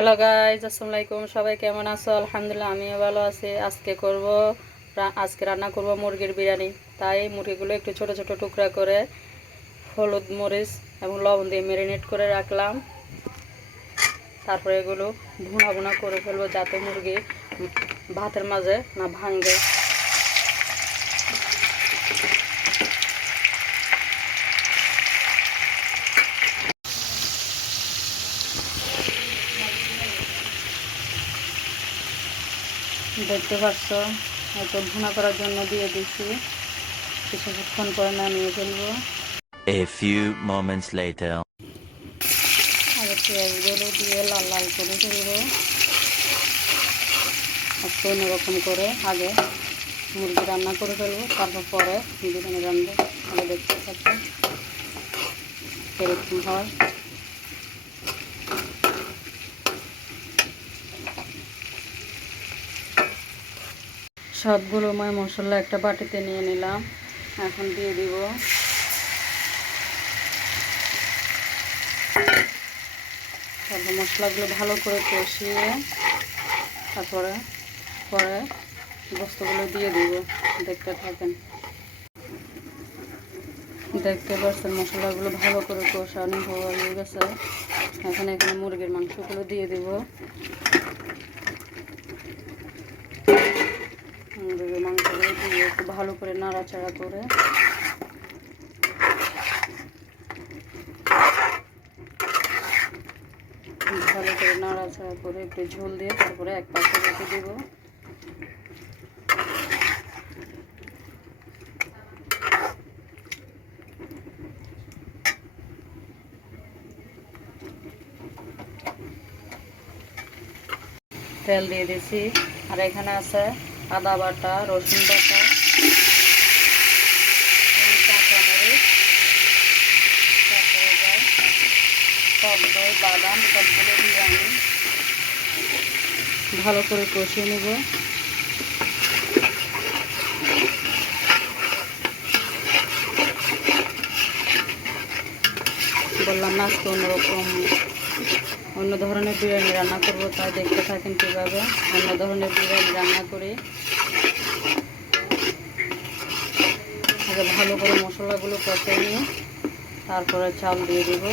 Hello guys, আসসালামু আলাইকুম। সবাই কেমন আছো? আলহামদুলিল্লাহ, আমিও ভালো আছি। আজকে রান্না করব মুরগির বিরিয়ানি। তাই মুরগিগুলো একটু ছোট ছোট টুকরা করে হলুদ, মরিচ এবং লবণ দিয়ে ম্যারিনেট করে রাখলাম। তারপরে এগুলো ভুনা ভুনা করে ফেলবো যাতে মুরগি ভাতের মাঝে না ভাঙে। দেখতে পাচ্ছ, হয়তো ভুনা করার জন্য দিয়ে দিচ্ছি। কিছুক্ষণ পরে নামিয়ে ফেলবো। A few moments later. আগে পেঁয়াজগুলো দিয়ে লাল লাল করে ফেলবো। আজকে অন্যরকম করে আগে মুরগি রান্না করে ফেলবো, তারপর পরে বিরিয়ানি রান্না। আগে দেখতে পাচ্ছি এরকম হয়। সবগুলো মশলা একটা বাটিতে নিয়ে নিলাম। এখন দিয়ে দিব তারপর মশলাগুলো ভালো করে কষিয়ে তারপরে গোস্তগুলো দিয়ে দিব। দেখতে থাকেন। দেখতে পাচ্ছেন মশলাগুলো ভালো করে কষানো হয়ে গেছে। এখানে মুরগির মাংসগুলো দিয়ে দিব। মুরগির মাংসগুলো দিয়ে একটু ভালো করে নাড়াচাড়া করে একটু ঝোল দিয়ে তারপরে এক পাশে রেখে দিব। তেল দিয়ে দিয়েছি, আর এখানে আছে আদা বাটা, রসুন বাটা, কাঁচামরিচ, তারপরে যায় টক দই, বাদাম সবগুলো দিয়ে আমি ভালো করে কষিয়ে নেব। বললাম না আজকে অন্য ধরনের বিরিয়ানি রান্না করব, তাই দেখতে থাকেন কীভাবে অন্য ধরনের বিরিয়ানি রান্না করি। আগে ভালো করে মশলাগুলো কষিয়ে নিয়ে তারপরে চাল দিয়ে দিব।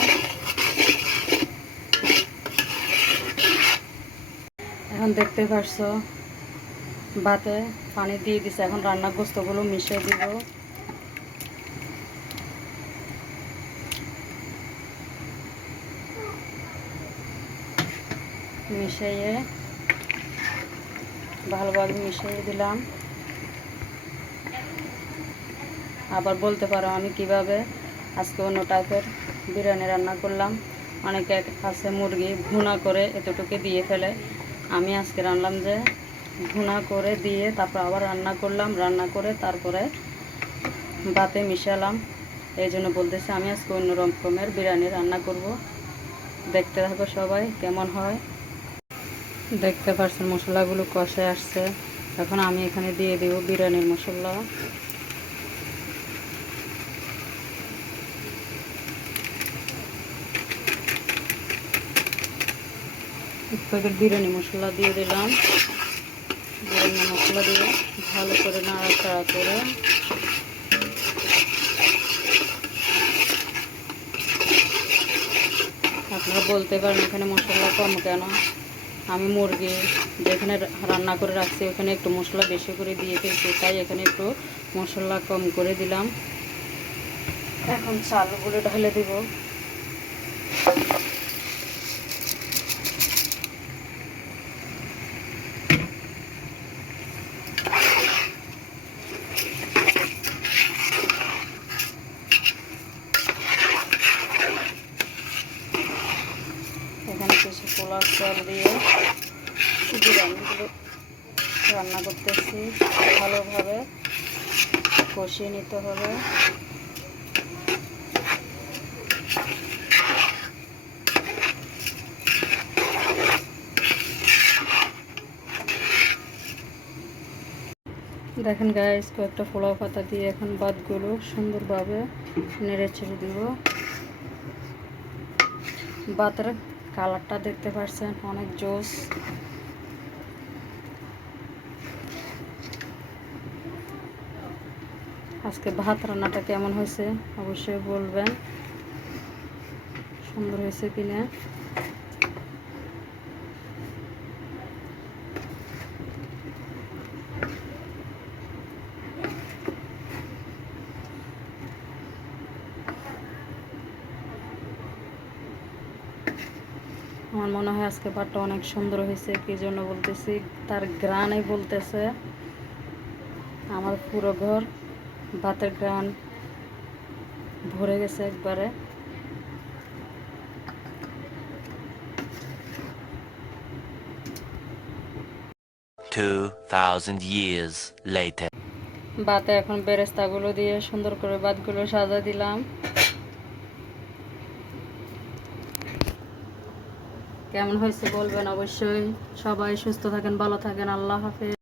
এখন দেখতে পাচ্ছ ভাতে পানি দিয়ে দিছে। এখন রান্না গোস্তগুলো মিশিয়ে দিব। মিশিয়ে ভালোভাবে মিশিয়ে দিলাম। আবার বলতে পারো আমি কিভাবে আজকে অন্য টাইপের বিরিয়ানি রান্না করলাম। অনেকে আছে মুরগি ভুনা করে এতটুকু দিয়ে ফেলে। আমি আজকে রান্নালাম যে ভুনা করে দিয়ে তারপর আবার রান্না করলাম, রান্না করে তারপরে ভাতে মিশালাম। এই জন্য বলতেছি আমি আজকে অন্য রকমের বিরিয়ানি রান্না করব। দেখতে থাকো সবাই কেমন হয়। দেখতে পাচ্ছেন মশলাগুলো কষে আসছে। এখন আমি এখানে দিয়ে দেব বিরিয়ানির মশলা। এক প্যাকেট বিরিয়ানি মশলা দিয়ে দিলাম। বিরিয়ানি মশলা দিয়ে ভালো করে নাড়াচাড়া করে আপনারা বলতে পারেন এখানে মশলা কম কেন। আমি মুরগি যেখানে রান্না করে রাখছি ওখানে একটু মশলা বেশি করে দিয়ে ফেলছি, তাই এখানে একটু মশলা কম করে দিলাম। এখন চালগুলো ঢেলে দিব। এখানে কিছু পোলার চাল দিয়ে বিরিয়ানিগুলো রান্না করতেছি। ভালোভাবে কষিয়ে নিতে হবে। দেখেন গাইস, কয়েকটা পোলাও পাতা দিয়ে এখন ভাতগুলো সুন্দরভাবে নেড়ে ছেড়ে দিব। ভাতের কালারটা দেখতে পাচ্ছেন, অনেক জোস। আজকে ভাত রান্নাটা কেমন হয়েছে অবশ্যই বলবেন, সুন্দর হয়েছে কিনা। আমার মনে হয় আজকে ভাতটা অনেক সুন্দর হয়েছে। কি জন্য বলতেছি, তার গ্রানে বলতেছে আমার পুরো ঘর ভাতের গ্রান ভরে গেছে একবারে। 2000 years later. ভাতে এখন বেরেস্তাগুলো দিয়ে সুন্দর করে ভাতগুলো সাজা দিলাম। কেমন হয়েছে বলবেন অবশ্যই। সবাই সুস্থ থাকেন, ভালো থাকেন, আল্লাহ হাফেজ।